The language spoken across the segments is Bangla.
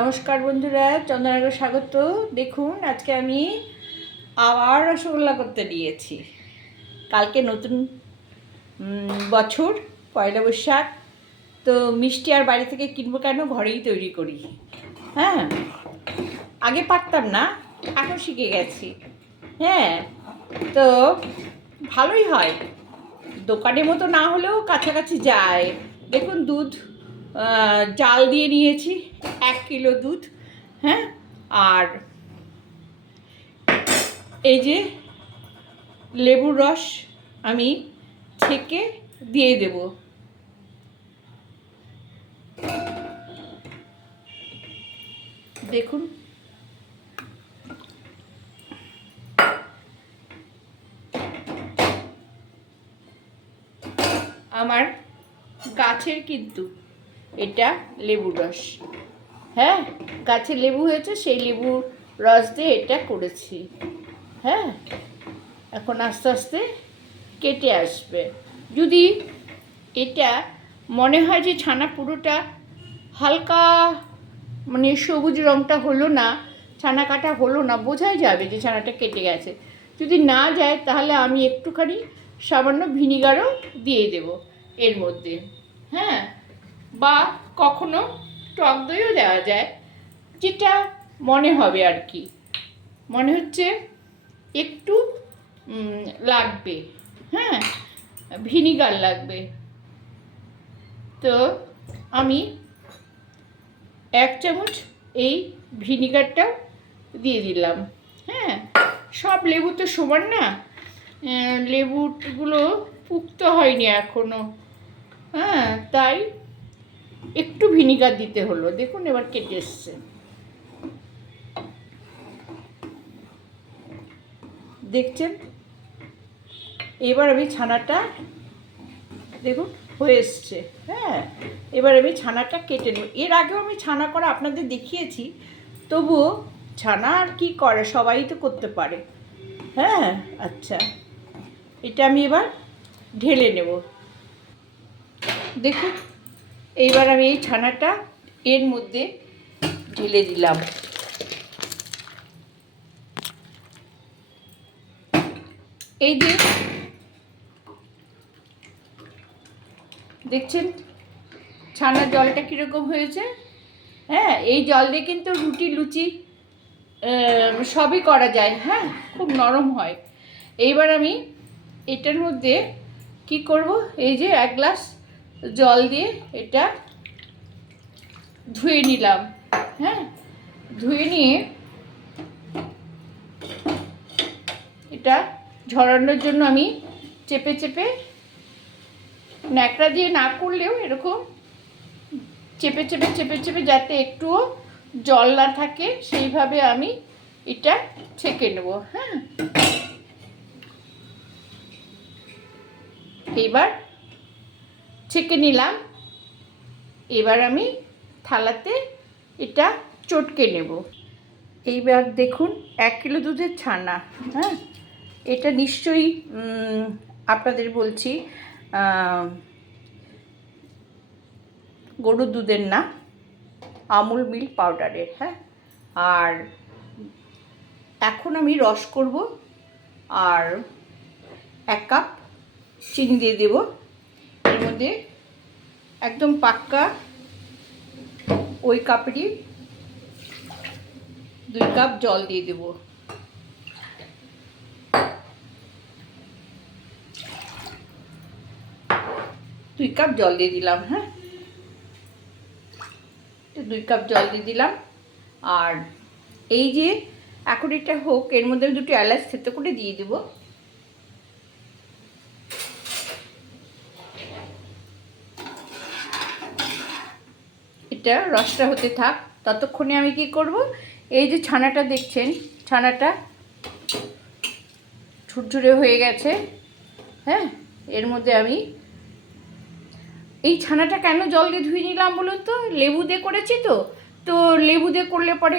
নমস্কার বন্ধুরা চন্দনাগর স্বাগত। দেখুন, আজকে আমি আবার রসগোল্লা করতে দিয়েছি। কালকে নতুন বছর, পয়লা বৈশাখ। তো মিষ্টি আর বাইরে থেকে কিনবো কেন? ঘরেই তৈরি করি। হ্যাঁ আগে পারতাম না, এখন শিখে গেছি। হ্যাঁ তো ভালোই হয়। দোকানের মতো না হলেও কাছাকাছি যায়। দেখুন, দুধ জাল দিয়ে নিয়েছি, এক কিলো দুধ হ্যাঁ? আর এই যে লেবুর রস আমি ছেঁকে দিয়ে দেব। দেখুন। আমার গাছের কিন্তু এটা লেবুর রস। হ্যাঁ গাছে লেবু হয়েছে, সেই লেবুর রস দিয়ে এটা করেছি। হ্যাঁ এখন আস্তে আস্তে কেটে আসবে। যদি এটা মনে হয় যে ছানা পুরোটা হালকা মানে সবুজ রঙটা হলো না, ছানা কাটা হলো না, বোঝাই যাবে যে ছানাটা কেটে গেছে। যদি না যায়, তাহলে আমি একটুখানি সামান্য ভিনিগারও দিয়ে দেব এর মধ্যে। হ্যাঁ বা কখনো টক দইও দেওয়া যায়, যেটা মনে হবে আর কি। মনে হচ্ছে একটু লাগবে হ্যাঁ ভিনিগার লাগবে। তো আমি এক চামচ এই ভিনিগারটা দিয়ে দিলাম হ্যাঁ। সব লেবু তো সমান না লেবুগুলো পুক্ত হয়নি এখনও হ্যাঁ তাই একটু ভিনিগার দিতে হলো। দেখুন এবার কেটে এসছে। দেখছেন? এবার আমি ছানাটা, দেখুন, হয়ে এসছে। হ্যাঁ এবার আমি ছানাটা কেটে নেব। এর আগেও আমি ছানা করা আপনাদের দেখিয়েছি। তবুও ছানা আর কি করে? সবাই তো করতে পারে। হ্যাঁ আচ্ছা। এটা আমি এবার ঢেলে নেব। দেখুন এইবার আমি এই ছানাটা এর মধ্যে ঢেলে দিলাম। এই যে দেখছেন ছানার জলটা কীরকম হয়েছে? হ্যাঁ এই জল দিয়ে কিন্তু রুটি, লুচি সবই করা যায়। হ্যাঁ খুব নরম হয়। এইবার আমি এটার মধ্যে কি করব? এই যে এক গ্লাস জল দিয়ে এটা ধুয়ে নিলাম হ্যাঁ? ধুয়ে নিয়ে এটা ঝরানোর জন্য আমি চেপে চেপে ন্যাকড়া দিয়ে না করলেও এরকম চেপে চেপে চেপে চেপে যাতে একটুও জল না থাকে, সেইভাবে আমি এটা ছেঁকে নেব হ্যাঁ? এবার ছেঁকে নিলাম। এবার আমি থালাতে এটা চটকে নেব। এইবার দেখুন, এক কিলো দুধের ছানা হ্যাঁ? এটা নিশ্চয়ই আপনাদের বলছি গরুর দুধের না, আমুল মিল্ক পাউডারের হ্যাঁ? আর এখন আমি রস করব, আর এক কাপ চিনি দিয়ে দেব। মধ্যে একদম পাক্কা ওই কাপেরই দুই কাপ জল দিয়ে দেব। দুই কাপ জল দিয়ে দিলাম হ্যাঁ? দুই কাপ জল দিয়ে দিলাম। আর এই যে, এখন এটা হোক, এর মধ্যে দুটো এলাচ থেতো করে দিয়ে দেবো। এটা, রসটা হতে থাক। ততক্ষণে আমি কি করব? এই যে ছানাটা দেখছেন, ছানাটা ঝুরঝুরে হয়ে গেছে হ্যাঁ? এর মধ্যে আমি এই ছানাটা কেন জল দিয়ে ধুয়ে নিলাম বলুন তো? লেবু দিয়ে করেছি তো। তো লেবু দিয়ে করলে পরে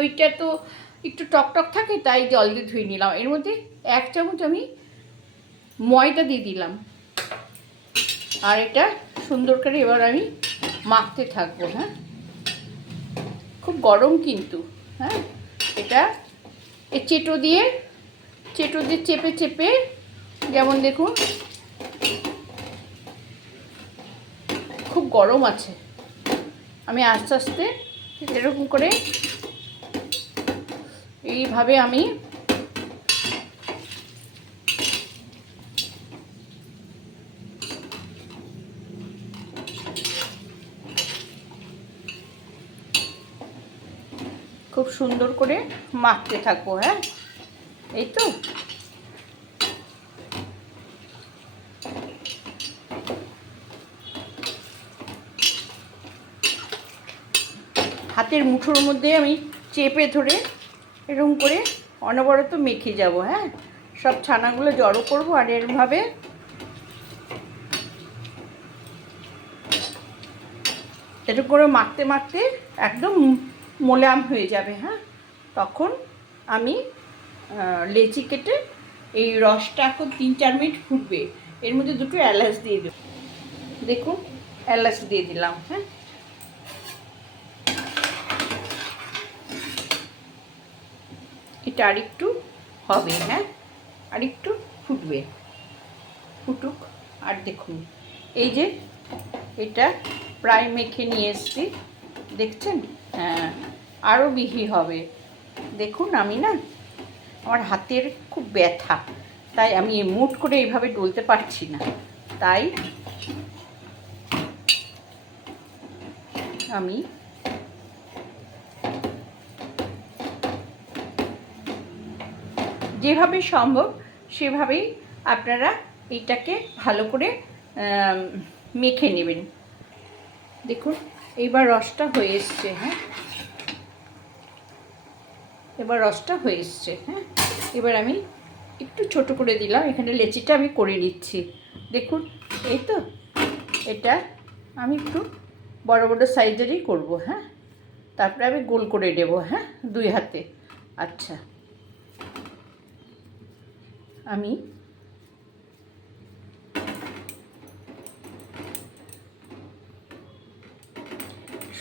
ওইটা তো একটু টক টক থাকে, তাই জল দিয়ে ধুয়ে নিলাম। এর মধ্যে এক চামচ আমি ময়দা দিয়ে দিলাম। আর এটা সুন্দর করে এবার আমি মাখতে থাকব হ্যাঁ? খুব গরম কিন্তু হ্যাঁ? এটা এ চেটো দিয়ে চেটো দিয়ে চেপে চেপে, যেমন দেখুন, খুব গরম আছে। আমি আস্তে আস্তে এরকম করে এইভাবে আমি খুব সুন্দর করে মাখতে থাকব হ্যাঁ? এই তো। হাতের মুঠোর মধ্যে আমি চেপে ধরে এরকম করে অনবরত মেখে যাব হ্যাঁ? সব ছানাগুলো জড়ো করব আর এরমভাবে এরকম করে মাখতে মাখতে একদম মোলায়েম হয়ে যাবে হ্যাঁ? তখন আমি লেচি কেটে এই রসটা এখন তিন চার মিনিট ফুটবে। এর মধ্যে দুটো এলাচ দিয়ে দেবো। দেখুন, এলাচ দিয়ে দিলাম হ্যাঁ? এটা আরেকটু হবে হ্যাঁ? আরেকটু ফুটবে। ফুটুক, আর দেখুন, এই যে এটা প্রায় মেখে নিয়ে এসছি। দেখছেন? হ্যাঁ আরও বিহি হবে। দেখুন, আমি না, আমার হাতের খুব ব্যথা, তাই আমি মুট করে এইভাবে ডলতে পারছি না। তাই আমি যেভাবে সম্ভব, সেভাবেই আপনারা এইটাকে ভালো করে মেখে নেবেন। দেখুন। এইবার রসটা হয়ে এসছে হ্যাঁ? এবার রসটা হয়ে এসছে হ্যাঁ? এবার আমি একটু ছোট করে দিলাম, এখানে লেচিটা আমি করে নিচ্ছি। দেখুন, এই তো, এটা আমি একটু বড় বড় সাইজেরই করব হ্যাঁ? তারপরে আমি গোল করে নেব হ্যাঁ? দুই হাতে। আচ্ছা। আমি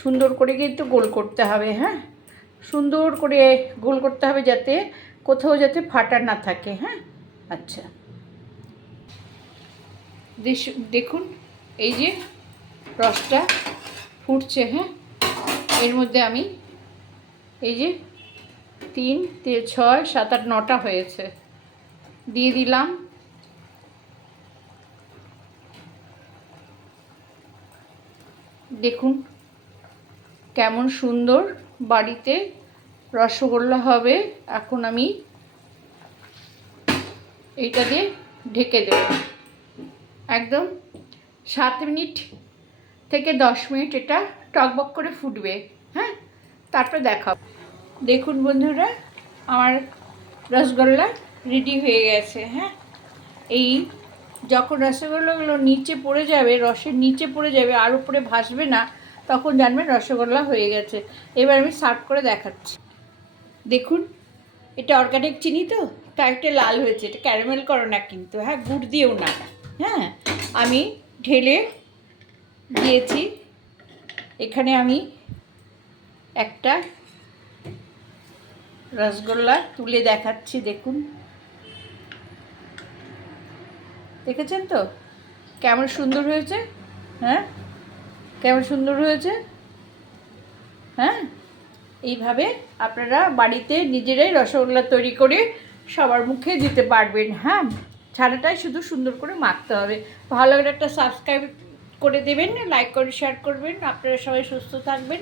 সুন্দর করে কিন্তু গোল করতে হবে হ্যাঁ? সুন্দর করে গোল করতে হবে যাতে কোথাও যাতে ফাটা না থাকে হ্যাঁ? আচ্ছা। দেখুন, এই যে রসটা ফুটছে হ্যাঁ? এর মধ্যে আমি এই যে তিন, ছয়, সাত, আট, নটা হয়েছে। দিয়ে দিলাম। দেখুন কেমন সুন্দর বাড়িতে রসগোল্লা হবে, এখন আমি এইটা দিয়ে ঢেকে দেব। একদম সাত মিনিট থেকে দশ মিনিট এটা টকবক করে ফুটবে হ্যাঁ? তারপর দেখাব। দেখুন বন্ধুরা, আমার রসগোল্লা রেডি হয়ে গেছে হ্যাঁ? এই যখন রসগোল্লাগুলো নিচে পড়ে যাবে, রসের নিচে পড়ে যাবে, আর উপরে ভাসবে না তখন জানবেন রসগোল্লা হয়ে গেছে। এবার আমি সার্ভ করে দেখাচ্ছি। দেখুন, এটা অর্গানিক চিনি তো তাই একটা লাল হয়েছে, এটা ক্যারামেল করো না কিন্তু হ্যাঁ গুড় দিয়েও না। হ্যাঁ আমি ঢেলে দিয়েছি। এখানে আমি একটা রসগোল্লা তুলে দেখাচ্ছি, দেখুন। দেখেছেন তো? কেমন সুন্দর হয়েছে? হ্যাঁ? কেমন সুন্দর হয়েছে? হ্যাঁ? এইভাবে আপনারা বাড়িতে নিজেরাই রসগোল্লা তৈরি করে সবার মুখে দিতে পারবেন হ্যাঁ? ছানাটাই শুধু সুন্দর করে মাখতে হবে। ভালো করে একটা সাবস্ক্রাইব করে দেবেন লাইক করে শেয়ার করবেন। আপনারা সবাই সুস্থ থাকবেন।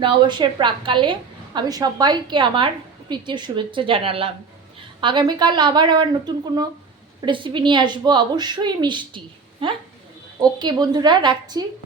নববর্ষের প্রাককালে আমি সবাইকে আমার প্রীতির শুভেচ্ছা জানালাম। আগামীকাল আবার আবার নতুন কোনো রেসিপি নিয়ে আসব। অবশ্যই মিষ্টি হ্যাঁ? ওকে বন্ধুরা, রাখছি।